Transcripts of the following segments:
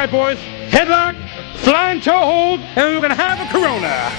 right, boys. Headlock, flying toe hold, and we're going to have a Corona.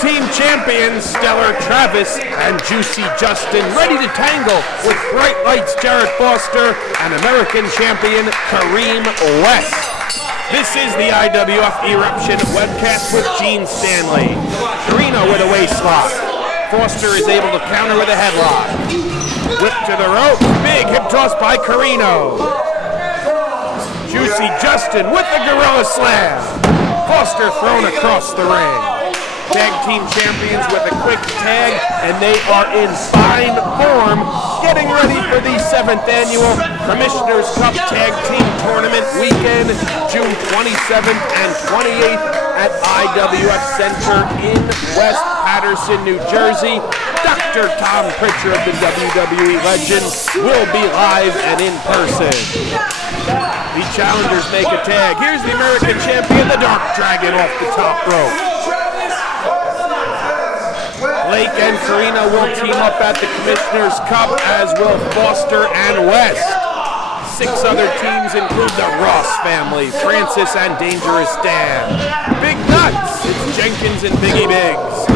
Team champions Stellar Travis and Juicy Justin ready to tangle with Bright Lights Jarrett Foster and American champion Kareem West. This is the IWF Eruption Webcast with Gene Stanley. Corino with a waist lock. Foster is able to counter with a headlock. Whip to the rope. Big hip toss by Corino. Juicy Justin with the Gorilla Slam. Foster thrown across the ring. Tag team champions with a quick tag, and they are in fine form, getting ready for the 7th annual Commissioner's Cup Tag Team Tournament weekend, June 27th and 28th at IWF Center in West Paterson, New Jersey. Dr. Tom Pritchard of the WWE legend will be live and in person. The challengers make a tag. Here's the American champion, the Dark Dragon, off the top rope. Blake and Corino will team up at the Commissioner's Cup, as will Foster and West. 6 other teams include the Ross family, Francis and Dangerous Dan. Big Nuts, it's Jenkins and Biggie Biggs.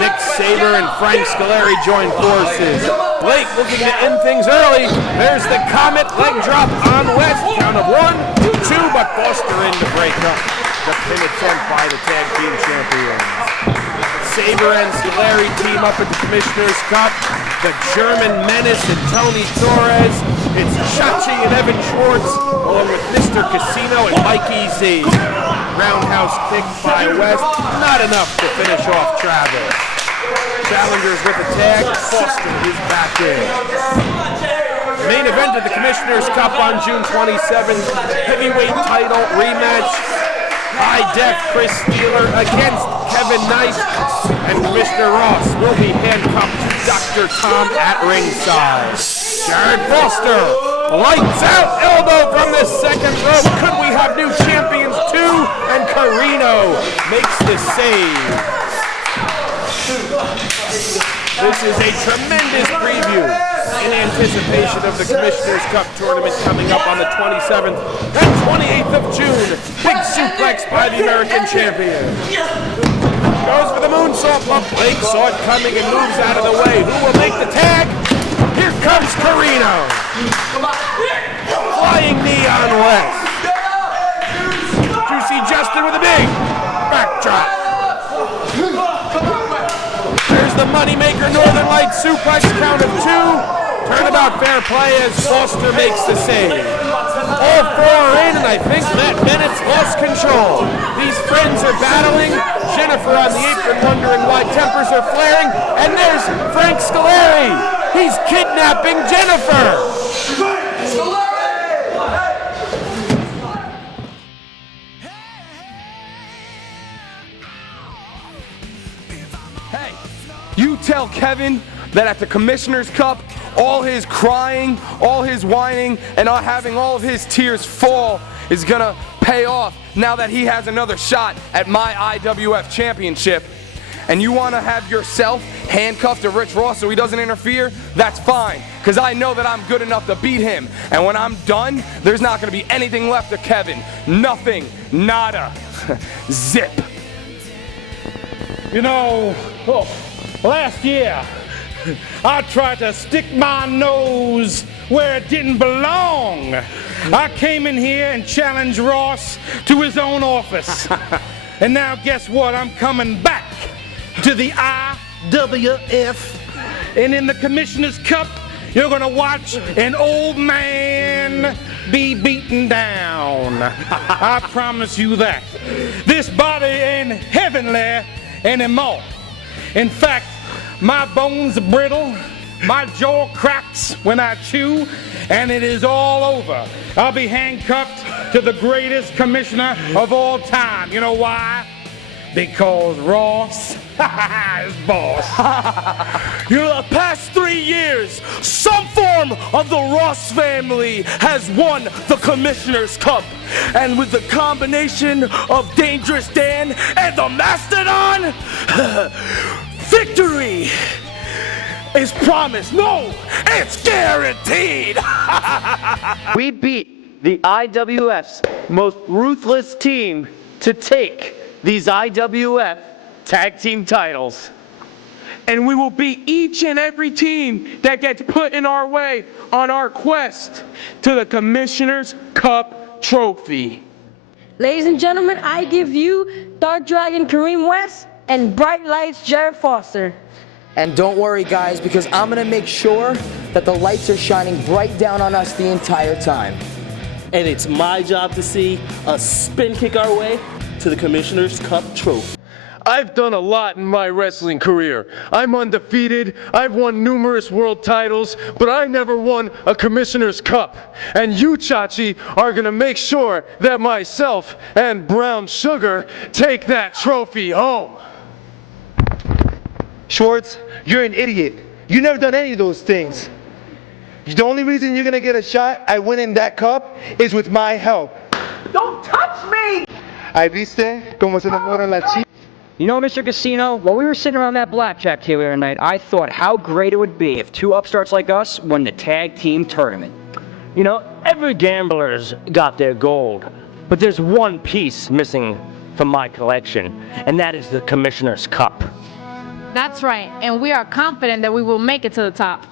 Nick Saber and Frank Scolari join forces. Blake looking to end things early. There's the Comet leg drop on West. Count of 1, 2, but Foster in to break up the pin attempt by the tag team champions. Saber and Scolari team up at the Commissioner's Cup. The German Menace and Tony Torres. It's Chachi and Evan Schwartz, along with Mr. Casino and Mikey Z. Roundhouse kick by West, not enough to finish off Travis. Challengers with a tag, Foster is back in. Main event of the Commissioner's Cup on June 27th, heavyweight title rematch. High Def Chris Steeler against Kevin Knight, and Commissioner Ross will be handcuffed to Dr. Tom at ringside. Jarrett Foster, lights out, elbow from the second rope. Could we have new champions too? And Corino makes the save. This is a tremendous preview in anticipation of the Commissioner's Cup tournament coming up on the 27th and 28th of June. Big suplex by the American champion. Goes for the moonsault bump. Blake saw it coming and moves out of the way. Who will make the tag? Here comes Corino. Flying knee on West. Juicy Justin with a big backdrop. There's the moneymaker Northern Lights suplex, count of 2. Turnabout fair play as Foster makes the save. All 4 are in, and I think Matt Bennett's lost control. These friends are battling. Jennifer on the apron wondering why tempers are flaring. And there's Frank Scolari. He's kidnapping Jennifer. Hey, you tell Kevin that at the Commissioner's Cup, all his crying, all his whining, and not having all of his tears fall is gonna pay off now that he has another shot at my IWF championship. And you wanna have yourself handcuffed to Rich Ross so he doesn't interfere? That's fine, because I know that I'm good enough to beat him. And when I'm done, there's not gonna be anything left of Kevin. Nothing, nada, zip. You know, last year, I tried to stick my nose where it didn't belong. I came in here and challenged Ross to his own office. And now guess what? I'm coming back to the IWF And in the Commissioner's Cup, you're gonna watch an old man be beaten down. I promise you that. This body ain't heavenly anymore. In fact, my bones are brittle, my jaw cracks when I chew, and it is all over. I'll be handcuffed to the greatest commissioner of all time. You know why? Because Ross is boss. You know, the past 3 years, some form of the Ross family has won the Commissioner's Cup. And with the combination of Dangerous Dan and the Mastodon, victory is promised. No, it's guaranteed. We beat the IWF's most ruthless team to take these IWF tag team titles. And we will beat each and every team that gets put in our way on our quest to the Commissioner's Cup trophy. Ladies and gentlemen, I give you Dark Dragon Kareem West and Bright Lights Jarrett Foster. And don't worry, guys, because I'm going to make sure that the lights are shining bright down on us the entire time. And it's my job to see us spin kick our way to the Commissioner's Cup trophy. I've done a lot in my wrestling career. I'm undefeated, I've won numerous world titles, but I never won a Commissioner's Cup. And you, Chachi, are gonna make sure that myself and Brown Sugar take that trophy home. Schwartz, you're an idiot. You never done any of those things. The only reason you're gonna get a shot at winning that cup is with my help. Don't touch me! ¿Ahí viste cómo se enamoran las chicas? You know, Mr. Casino, while we were sitting around that blackjack table the other night, I thought how great it would be if two upstarts like us won the tag team tournament. You know, every gambler's got their gold, but there's one piece missing from my collection, and that is the Commissioner's Cup. That's right, and we are confident that we will make it to the top.